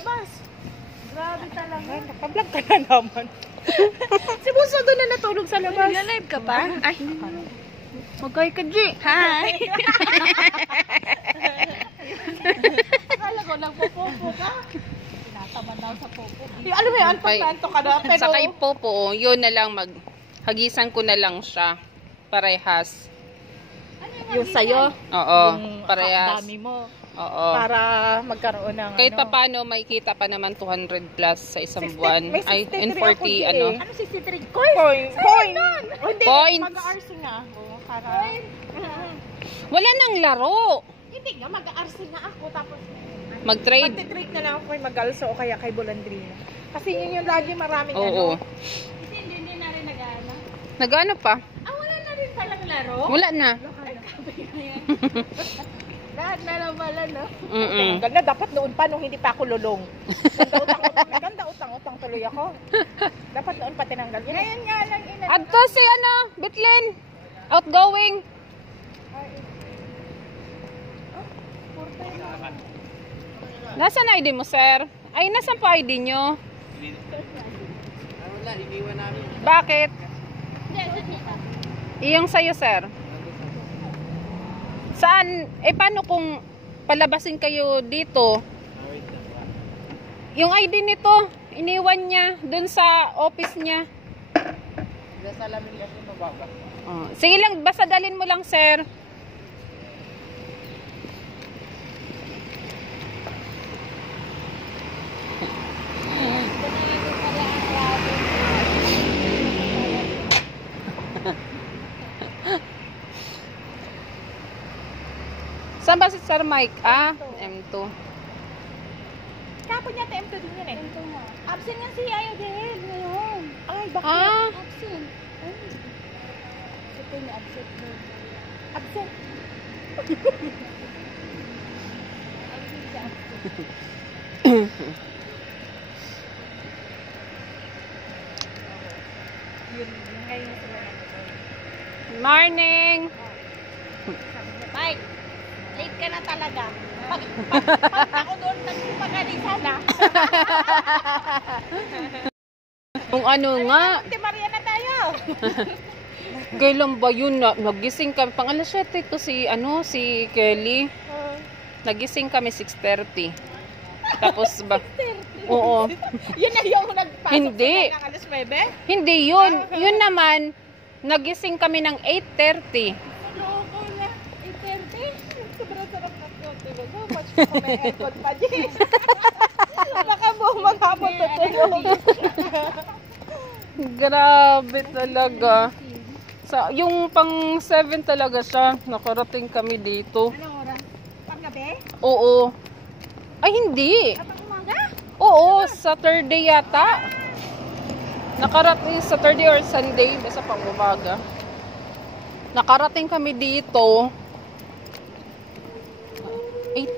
labas. Grabe talaga. Nakablog ka na naman. Si Bunso doon na natulog sa labas. Nag-live ka pa? Ay. Magkay ka, G. Hi. Akala ko lang popo ka. Tinataman daw sa popo. Alam mo yan, pag nanto ka na. Pero... Sa kay Popo, yun na lang hagisan ko na lang siya. Parehas. Yung sayo. Oo, yung parehas. dami mo. Oo. Para magkaroon ng Kahit pa paano, may kita pa naman 200 plus sa isang buwan. May Ay, 63 in 40, ako, ano. Ano si Citrig? Coins? Coin. Hindi, Points. mag-RC nga ako. Para... Wala nang laro. Hindi nga, mag-RC nga ako. Tapos, Mag-trade. magti-trade na lang ako kay Magalso o kaya kay Bulandrina. Kasi yun yung lagi maraming Oo. Kasi hindi na rin nag-ano. Nag-ano pa? Ah, wala na rin palang laro? Wala na. Lahat na lang pala, no? Mm-mm. Ang ganda, dapat noon pa, nung hindi pa ako lulong. Ganda utang-utang tuloy ako. Dapat noon pa tinanggal. Ngayon nga lang, Adto si ano, Bitlin. Outgoing. Nasaan ID mo, sir? Ay, nasaan pa ID nyo? Wala, iniwan namin. Bakit? Iyong sa'yo, sir. Saan? Eh, paano kung palabasin kayo dito? Yung ID nito, iniwan niya dun sa office niya. Nasa lamin kasi mababa. Oh. Sige lang, basta dalin mo lang, sir. Saan ba si Sir Mike? Ah, M2. Kapon niya, M2 din yun eh. Absent nga si Ayaw Dahil ngayon. Ay, bakit? Ah, Absent. Ay. Ito yung absent mo. Absent. Yun, ngayon sila nanonood. morning. Mike, late ka na talaga. Pag ako doon, nagpapagani sana. Kung ano nga. Ate Maria na tayo. Kailan ba yun? Nagising kami. Pang alas 7 to si Kelly. Nagising kami 6:30. Tapos ba? Oo. Yun na yung nagpasok Hindi. sa ng alas 9? Hindi yun. Yun naman, nagising kami ng 8:30. Loko na. 8:30? Sobrang sarap na yung tulog mo. Match ko may aircon pa din. Baka buong maghapon tutulog. Grabe talaga. Yung pang 7 talaga siya. Nakarating kami dito. Anong oras? Panggabi? Oo. Ay, hindi. Kapag umaga? Oo, Saturday yata. Nakarating Saturday or Sunday. Basta pang umaga. Nakarating kami dito.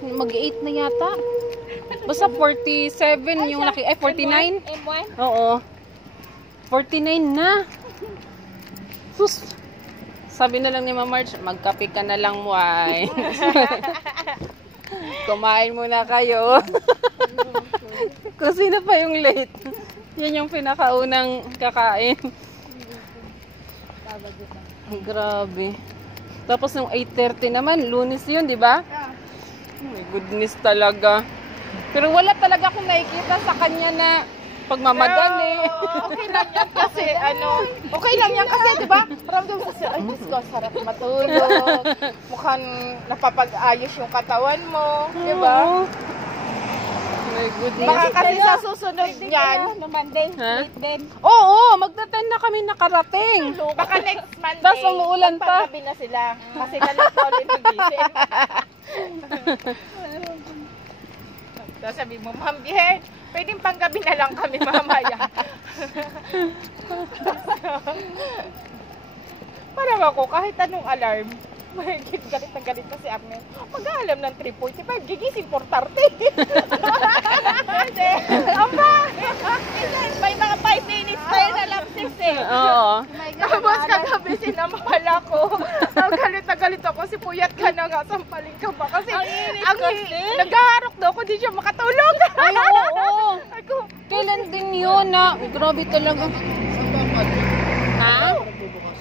Mag-8 na yata. Basta 47 yung laki. Ay, 49? M1? Oo. 49 na. Sus. Sabi na lang ni Mama March, magkape ka na lang mo ay. Kumain muna kayo. Kung sino pa yung late. Yan yung pinakaunang kakain. Grabe. Tapos nung 8:30 naman, Lunes yun, di ba? My goodness talaga. Pero wala talaga akong nakikita sa kanya na pagmamadali. Okay lang yan kasi, okay lang yan kasi, di ba? Ramdam kasi, ay, Diyos ko, sarap matulog. Mukhang napapag-ayos yung katawan mo, di ba? My goodness. Baka kasi sa susunod niyan, Ha? late din. Oo, magta-10 na kami nakarating. Baka next Monday, Tapos umuulan pa. magpagabi na sila. Kasi galit pa ulit yung gising. Tapos sabi mo, Ma'am Bien, pwedeng panggabi na lang kami mamaya. Parang ako, kahit anong alarm, galit na galit na si Arne. Mag-aalam ng 3:45, gigising 4:30. Aba! May mga 5 minutes pa yun na lapsis eh. Oo. Tapos kagabi sinamala ko. Galit na galit ako, si puyat ka na nga, sampaling ka ba? Kasi Ang init kasi. naghaharap daw ako, di siya makatulog. Ay, oo. Ako, Kailan din yun na? Grabe talaga. Saan ba ang budget? Ha? Nagbubukas.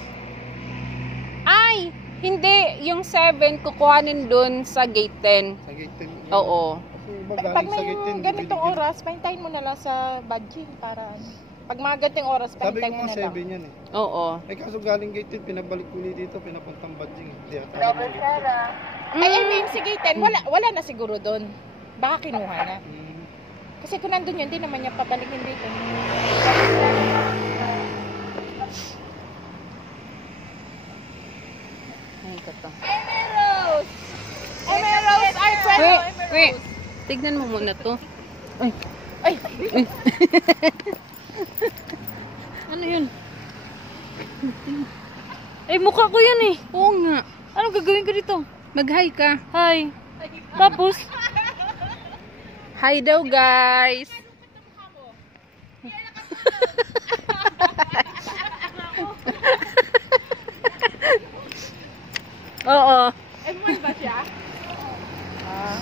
Ay, hindi. Yung 7, kukuhanin dun sa gate 10. Sa gate 10. Oo. Kasi pag magaling sa may gate 10. ganitong oras, pahintayin mo na lang sa badging para ano. Pag mga ganitong oras, Sabi ko pahintayin mo mga na lang. 7 yan eh. Oo. Eh kaso galing gate 10, pinabalik ko ulit dito, pinapuntang badging. Hindi ata. Ay, I mean, si gate 10, wala na siguro doon. Baka kinuha na. Hmm. Kasi kung nandun yun, hindi naman niya pabalikin dito. Ay, kata. Emerald! Emerald! Ay, pwede! Wait, wait. Tignan mo muna to. Ay. Ay! Ano yun? Eh, mukha ko yan eh. Oo nga. Ano gagawin ko dito? Mag-hi ka. Hi. Tapos, Hi daw, guys. Oo. M1 ba siya? Ah.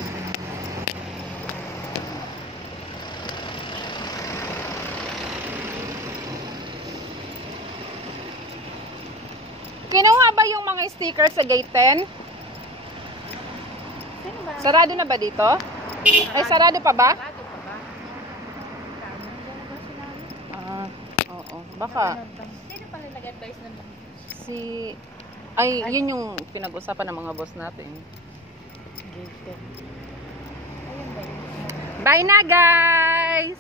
Kinuha ba yung mga sticker sa gate 10? Sarado na ba dito? Ay, sarado pa ba? Ah, oo. Baka. sino pala nag-advise ng Si... Ay, yun yung pinag-usapan ng mga boss natin. Bye na, guys!